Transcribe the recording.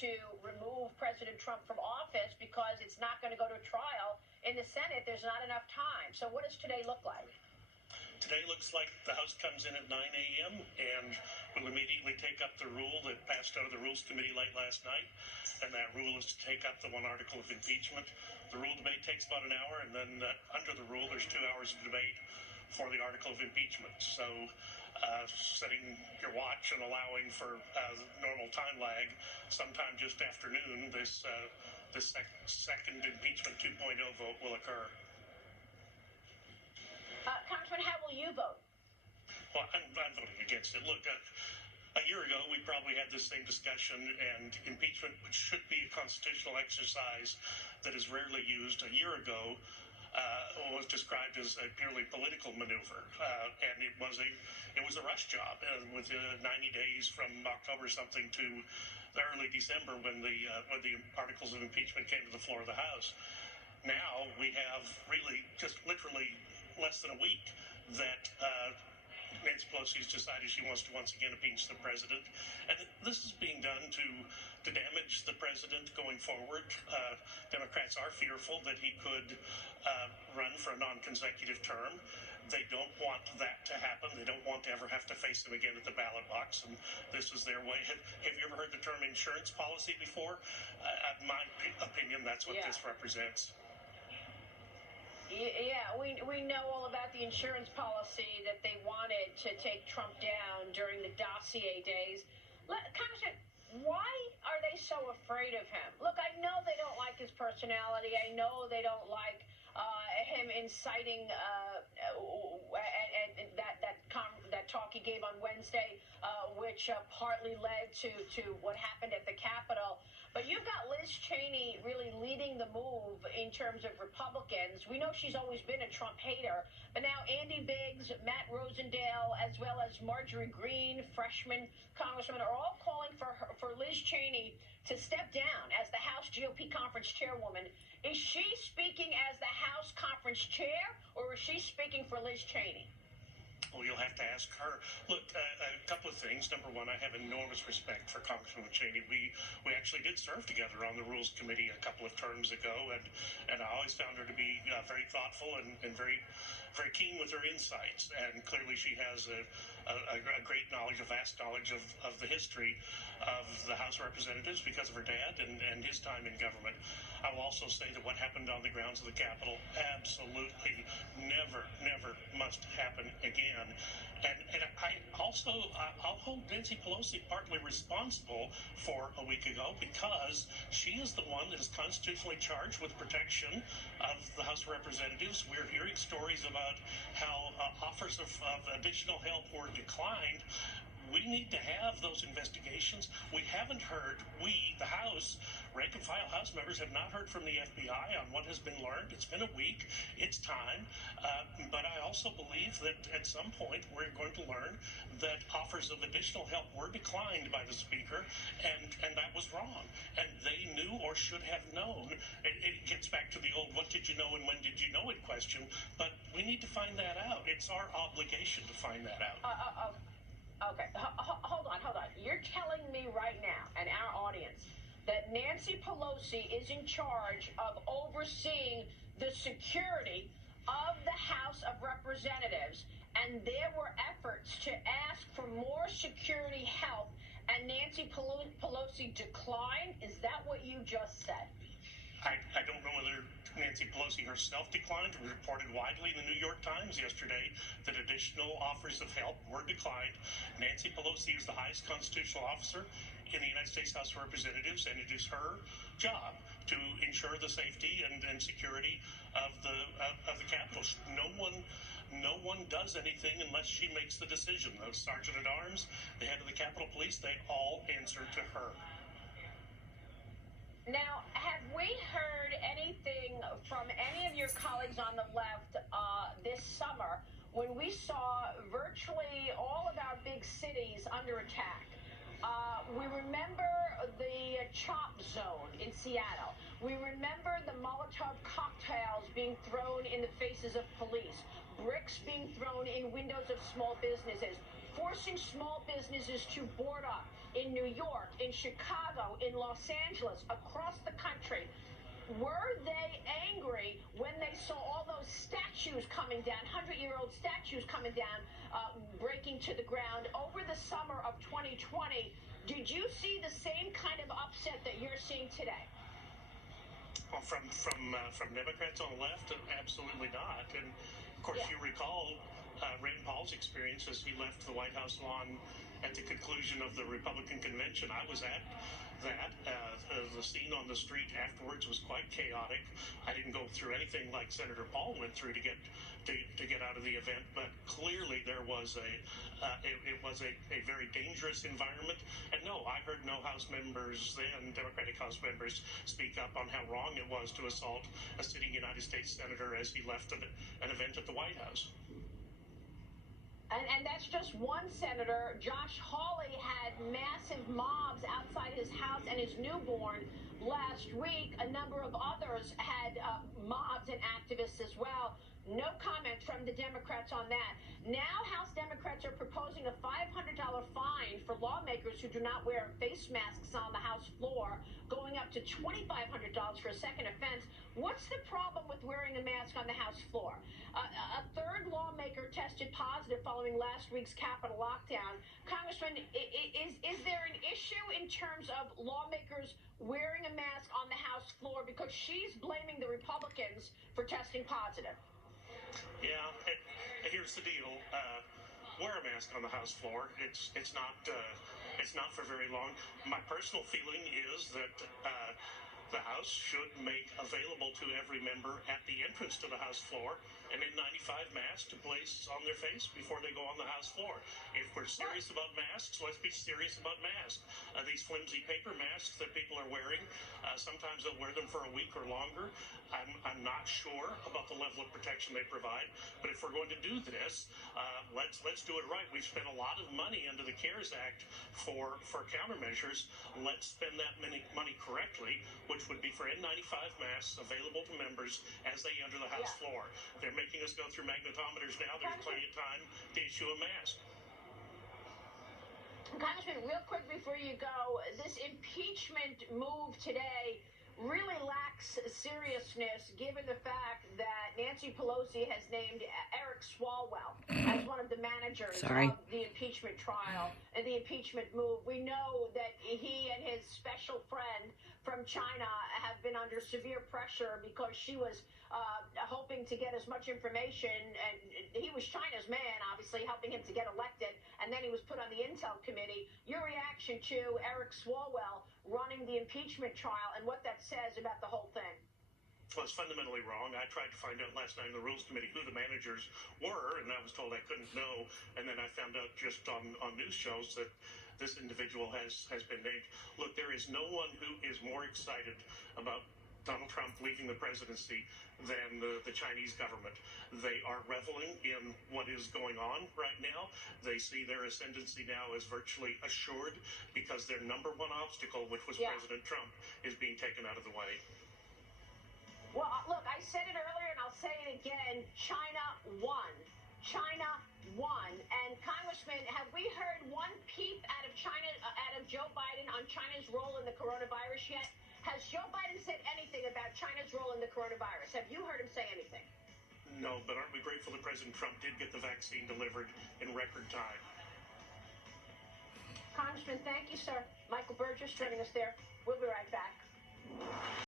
to remove President Trump from office because it's not going to go to trial in the Senate. There's not enough time. So what does today look like? Today looks like the House comes in at 9 a.m. and will immediately take up the rule that passed out of the Rules Committee late last night. And that rule is to take up the one article of impeachment. The rule debate takes about an hour, and then under the rule, there's 2 hours of debate for the article of impeachment. So setting your watch and allowing for normal time lag, sometime just afternoon, this second impeachment 2.0 vote will occur. Congressman, how will you vote? Well, I'm voting against it. Look, a year ago, we probably had this same discussion, and impeachment, which should be a constitutional exercise that is rarely used, a year ago was described as a purely political maneuver, and it was a rush job with 90 days from October something to early December when the articles of impeachment came to the floor of the House. Now we have really just literally less than a week that Nancy Pelosi has decided she wants to once again impeach the president. And this is being done to damage the president going forward. Democrats are fearful that he could run for a non-consecutive term. They don't want that to happen. They don't want to ever have to face him again at the ballot box. And this is their way. Have you ever heard the term insurance policy before? In my opinion, that's what this represents. Yeah, we know all about the insurance policy that they wanted to take Trump down during the dossier days. Congressman, why are they so afraid of him? Look, I know they don't like his personality. I know they don't like him inciting and that talk he gave on Wednesday, which partly led to what happened at the Capitol. But you've got Liz Cheney really leading the move in terms of Republicans. We know she's always been a Trump hater, but now Andy Biggs, Matt Rosendale, as well as Marjorie Greene, freshman congressman, are all calling for Liz Cheney to step down as the House GOP conference chairwoman. Is she speaking as the House conference chair, or is she speaking for Liz Cheney? Well, you'll have to ask her. Look, a couple of things. Number one, I have enormous respect for Congresswoman Cheney. We actually did serve together on the Rules Committee a couple of terms ago, and I always found her to be very thoughtful and very keen with her insights. And clearly she has a great knowledge, a vast knowledge of the history of the House of Representatives because of her dad and his time in government. I will also say that what happened on the grounds of the Capitol absolutely never must happen again. And I'll hold Nancy Pelosi partly responsible for a week ago because she is the one that is constitutionally charged with protection of the House of Representatives. We're hearing stories about how offers of additional help were declined. We need to have those investigations. We haven't heard, the House, rank and file House members have not heard from the FBI on what has been learned. It's been a week. It's time. But I also believe that at some point we're going to learn that offers of additional help were declined by the Speaker, and that was wrong. And they knew or should have known. It gets back to the old what did you know and when did you know it question. But we need to find that out. It's our obligation to find that out. Okay, hold on. You're telling me right now, and our audience, that Nancy Pelosi is in charge of overseeing the security of the House of Representatives, and there were efforts to ask for more security help, and Nancy Pelosi declined? Is that what you just said? I don't know whether Nancy Pelosi herself declined. It was reported widely in the New York Times yesterday that additional offers of help were declined. Nancy Pelosi is the highest constitutional officer in the United States House of Representatives, and it is her job to ensure the safety and security of the Capitol. No one does anything unless she makes the decision. The Sergeant at Arms, the head of the Capitol Police, they all answer to her. Now, have we heard anything from any of your colleagues on the left this summer when we saw virtually all of our big cities under attack? We remember the chop zone in Seattle. We remember the Molotov cocktails being thrown in the faces of police, bricks being thrown in windows of small businesses. forcing small businesses to board up in New York, in Chicago, in Los Angeles, across the country. Were they angry when they saw all those statues coming down, 100-year-old statues coming down, breaking to the ground over the summer of 2020? Did you see the same kind of upset that you're seeing today? Well, from Democrats on the left, absolutely not. And of course, you recall Rand Paul's experience as he left the White House lawn at the conclusion of the Republican convention. I was at that. The scene on the street afterwards was quite chaotic. I didn't go through anything like Senator Paul went through to get out of the event, but clearly there was it was a very dangerous environment. And no, I heard no House members then, Democratic House members, speak up on how wrong it was to assault a sitting United States senator as he left an event at the White House. And that's just one senator. Josh Hawley had massive mobs outside his house and his newborn last week. A number of others had mobs and activists as well. No comment from the Democrats on that. Now House Democrats are proposing a $500 fine for lawmakers who do not wear face masks on the House floor, going up to $2,500 for a second offense. What's the problem with wearing a mask on the House floor? A third lawmaker tested positive following last week's Capitol lockdown. Congressman, is there an issue in terms of lawmakers wearing a mask on the House floor? Because she's blaming the Republicans for testing positive. Yeah, here's the deal. Wear a mask on the House floor. It's not for very long. My personal feeling is that the House should make available to every member at the entrance to the House floor an N95 mask to place on their face before they go on the House floor. If we're serious about masks, let's be serious about masks. These flimsy paper masks that people are wearing, sometimes they'll wear them for a week or longer. I'm not sure about the level of protection they provide, but if we're going to do this, let's do it right. We've spent a lot of money under the CARES Act for countermeasures. Let's spend that money correctly, which would be for N95 masks available to members as they enter the House floor. They're making us go through magnetometers now. There's plenty of time to issue a mask. Congressman, real quick before you go, this impeachment move today really lacks seriousness given the fact that Nancy Pelosi has named Eric Swalwell as one of the managers of the impeachment trial and the impeachment move. We know that he and his special friend from China have been under severe pressure because she was hoping to get as much information, and he was China's man, obviously, helping him to get elected, and then he was put on the Intel Committee. Your reaction to Eric Swalwell running the impeachment trial and what that says about the whole thing? Well, it's fundamentally wrong. I tried to find out last night in the Rules Committee who the managers were, and I was told I couldn't know. And then I found out just on news shows that this individual has been named. Look, there is no one who is more excited about Donald Trump leaving the presidency than the Chinese government. They are reveling in what is going on right now. They see their ascendancy now as virtually assured because their number one obstacle, which was President Trump, is being taken out of the way. Well, look, I said it earlier and I'll say it again. China won. China won. And Congressman, have we heard one peep out of China, out of Joe Biden on China's role in the coronavirus yet? Has Joe Biden said anything about China's role in the coronavirus? Have you heard him say anything? No, but aren't we grateful that President Trump did get the vaccine delivered in record time? Congressman, thank you, sir. Michael Burgess joining us there. We'll be right back.